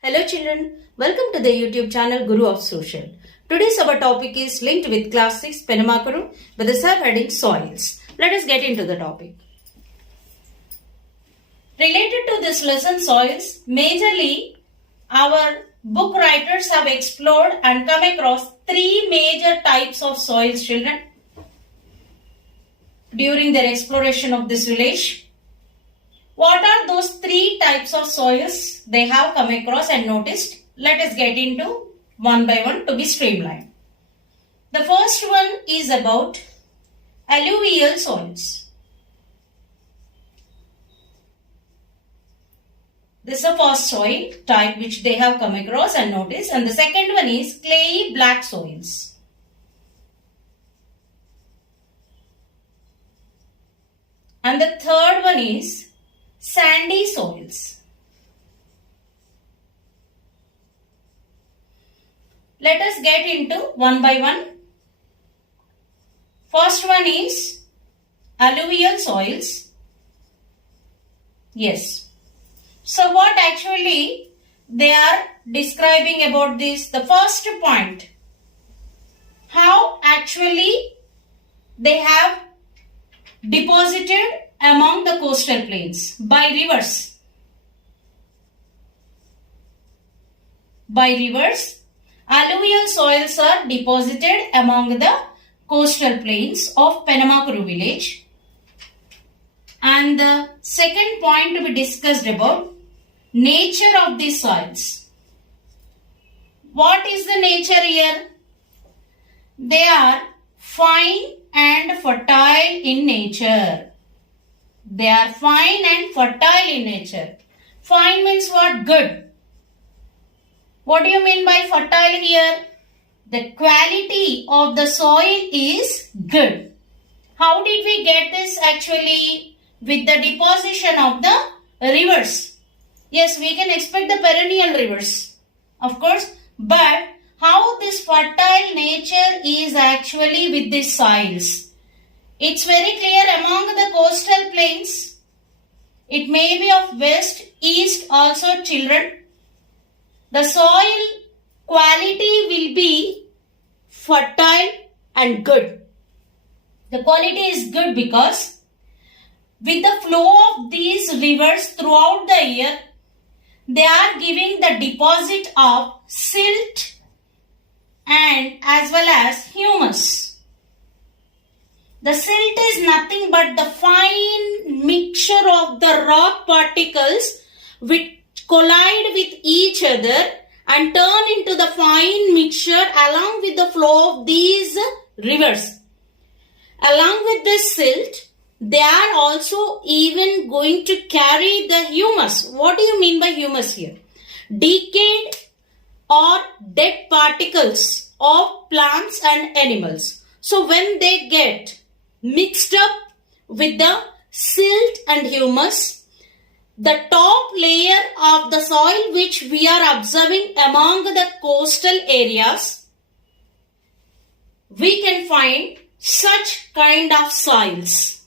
Hello children, welcome to the YouTube channel Guru of Social. Today's our topic is linked with class 6 Penamakuru with the subheading soils. Let us get into the topic. Related to this lesson soils, majorly our book writers have explored and come across three major types of soils, children, during their exploration of this village. What are those three types of soils they have come across and noticed? Let us get into one by one to be streamlined. The first one is about alluvial soils. This is the first soil type which they have come across and noticed, and the second one is clayey black soils. And the third one is sandy soils. Let us get into one by one. First one is alluvial soils. Yes. So what actually they are describing about this? The first point, how actually they have deposited among the coastal plains by rivers. By rivers, alluvial soils are deposited among the coastal plains of Penamakuru village. And the second point to be discussed about nature of these soils. What is the nature here? They are fine and fertile in nature. They are fine and fertile in nature. Fine means what? Good. What do you mean by fertile here? The quality of the soil is good. How did we get this actually? With the deposition of the rivers. Yes, we can expect the perennial rivers, of course. But how this fertile nature is actually with these soils? It's very clear among the coastal plains. It may be of west, east also, children. The soil quality will be fertile and good. The quality is good because with the flow of these rivers throughout the year, they are giving the deposit of silt and as well as humus. The silt is nothing but the fine mixture of the rock particles which collide with each other and turn into the fine mixture along with the flow of these rivers. Along with this silt, they are also even going to carry the humus. What do you mean by humus here? Decayed or dead particles of plants and animals. So when they get mixed up with the silt and humus, the top layer of the soil which we are observing among the coastal areas, we can find such kind of soils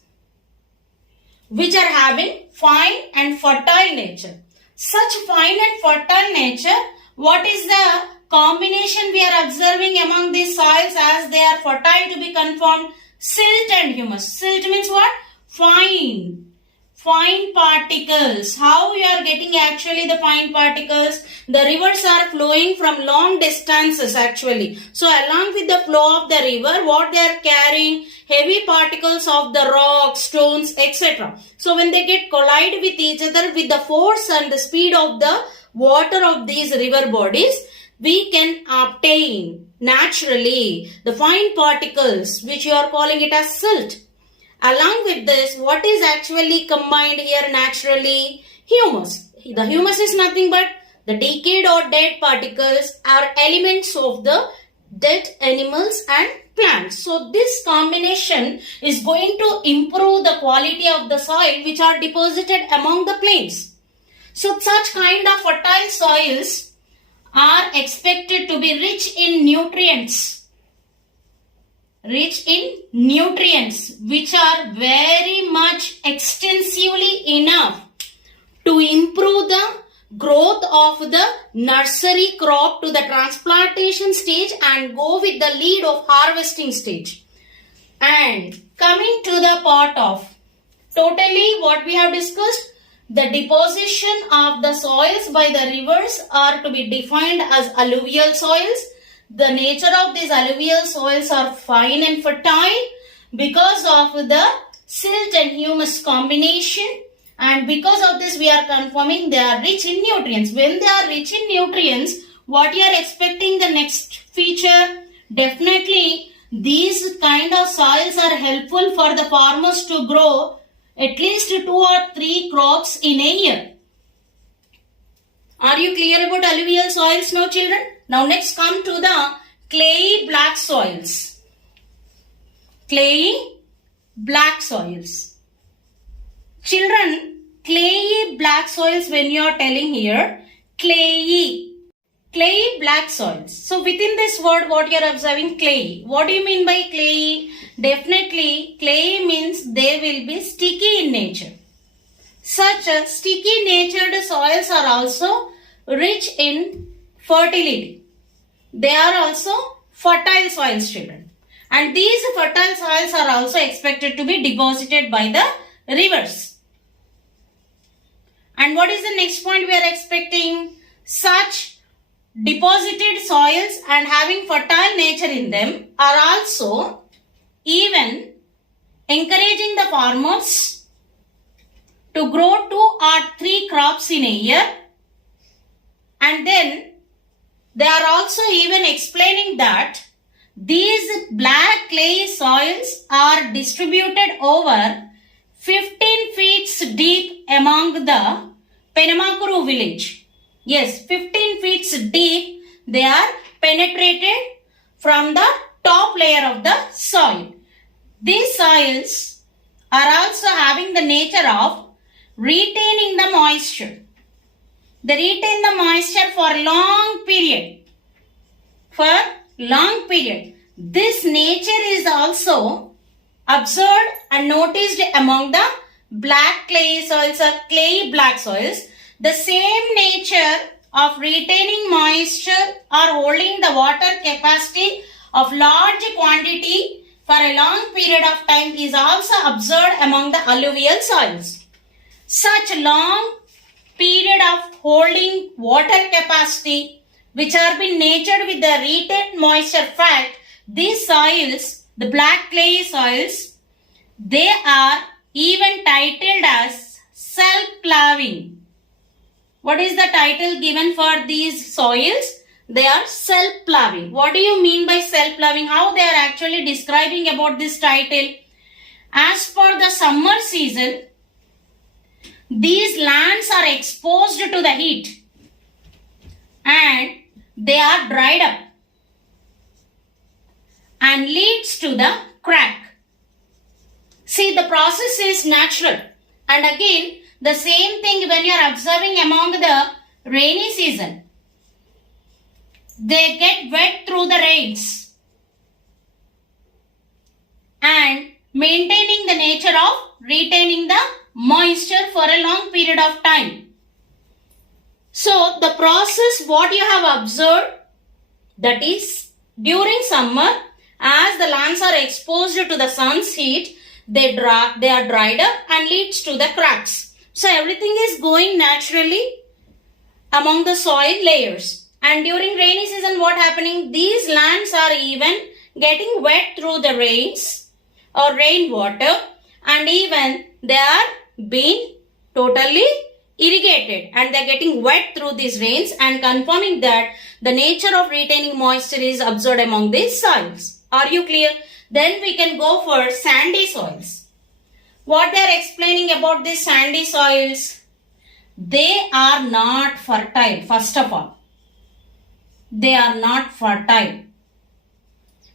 which are having fine and fertile nature. Such fine and fertile nature, what is the combination we are observing among these soils as they are fertile to be confirmed? Silt and humus. Silt means what? Fine. Fine particles. How you are getting actually the fine particles? The rivers are flowing from long distances actually. So along with the flow of the river, what they are carrying? Heavy particles of the rocks, stones, etc. So when they get collide with each other with the force and the speed of the water of these river bodies, we can obtain naturally the fine particles which you are calling it as silt. Along with this, what is actually combined here naturally? Humus. The humus is nothing but the decayed or dead particles are elements of the dead animals and plants. So this combination is going to improve the quality of the soil which are deposited among the plains. So such kind of fertile soils are expected to be rich in nutrients. Rich in nutrients which are very much extensively enough to improve the growth of the nursery crop to the transplantation stage and go with the lead of harvesting stage. And coming to the part of totally what we have discussed, the deposition of the soils by the rivers are to be defined as alluvial soils. The nature of these alluvial soils are fine and fertile because of the silt and humus combination, and because of this we are confirming they are rich in nutrients. When they are rich in nutrients, what you are expecting the next feature? Definitely these kind of soils are helpful for the farmers to grow at least 2 or 3 crops in a year. Are you clear about alluvial soils now, children? Now next come to the clayey black soils. Clayey black soils. Children, clayey black soils, when you are telling here, clayey black soils. So within this word what you are observing, clayey. What do you mean by clayey? Definitely clayey means they will be sticky in nature. Such sticky natured soils are also rich in fertility. They are also fertile soils, children. And these fertile soils are also expected to be deposited by the rivers. And what is the next point we are expecting? Such deposited soils and having fertile nature in them are also even encouraging the farmers to grow 2 or 3 crops in a year. And then they are also even explaining that these black clay soils are distributed over 15 feet deep among the Penamakuru village. Yes, 15 feet deep they are penetrated from the top layer of the soil. These soils are also having the nature of retaining the moisture. They retain the moisture for long period. This nature is also observed and noticed among the black clay soils or clay black soils. The same nature of retaining moisture or holding the water capacity of large quantity for a long period of time is also observed among the alluvial soils. Such long period of holding water capacity which are been natured with the retained moisture fact, these soils, the black clay soils, they are even titled as self-ploughing. What is the title given for these soils? They are self-ploughing. What do you mean by self-ploughing? How they are actually describing about this title? As per the summer season, these lands are exposed to the heat and they are dried up and leads to the crack. See, the process is natural. And again, the same thing when you are observing among the rainy season. They get wet through the rains and maintaining the nature of retaining the moisture for a long period of time. So, the process what you have observed, that is during summer, as the lands are exposed to the sun's heat, they are dried up and leads to the cracks. So, everything is going naturally among the soil layers. And during rainy season, what happening? These lands are even getting wet through the rains or rainwater, and even they are being totally irrigated and they are getting wet through these rains, and confirming that the nature of retaining moisture is observed among these soils. Are you clear? Then we can go for sandy soils. What they are explaining about these sandy soils? They are not fertile, first of all. They are not fertile.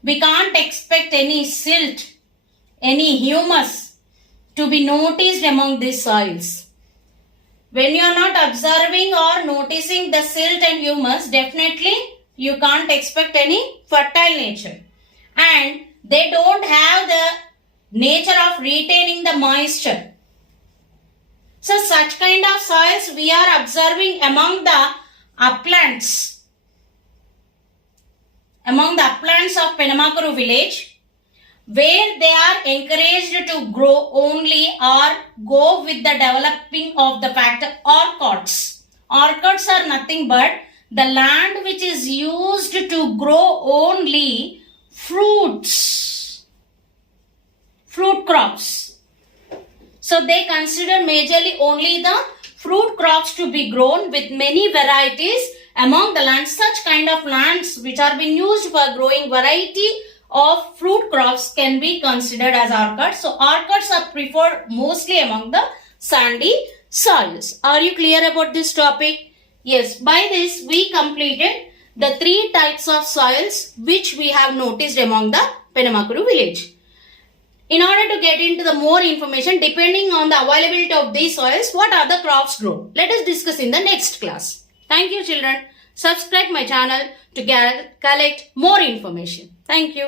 We can't expect any silt, any humus to be noticed among these soils. When you are not observing or noticing the silt and humus, definitely you can't expect any fertile nature. And they don't have the nature of retaining the moisture. So such kind of soils we are observing among the uplands. Among the uplands of Penamakuru village, where they are encouraged to grow only or go with the developing of the factor orchards. Orchards are nothing but the land which is used to grow only fruits, fruit crops. So they consider majorly only the fruit crops to be grown with many varieties among the lands. Such kind of lands which are being used for growing variety of fruit crops can be considered as orchards. So orchards are preferred mostly among the sandy soils. Are you clear about this topic? Yes, by this we completed the 3 types of soils which we have noticed among the Penamakuru village. In order to get into the more information depending on the availability of these soils, what are the crops grown? Let us discuss in the next class. Thank you children. Subscribe my channel to collect more information. Thank you.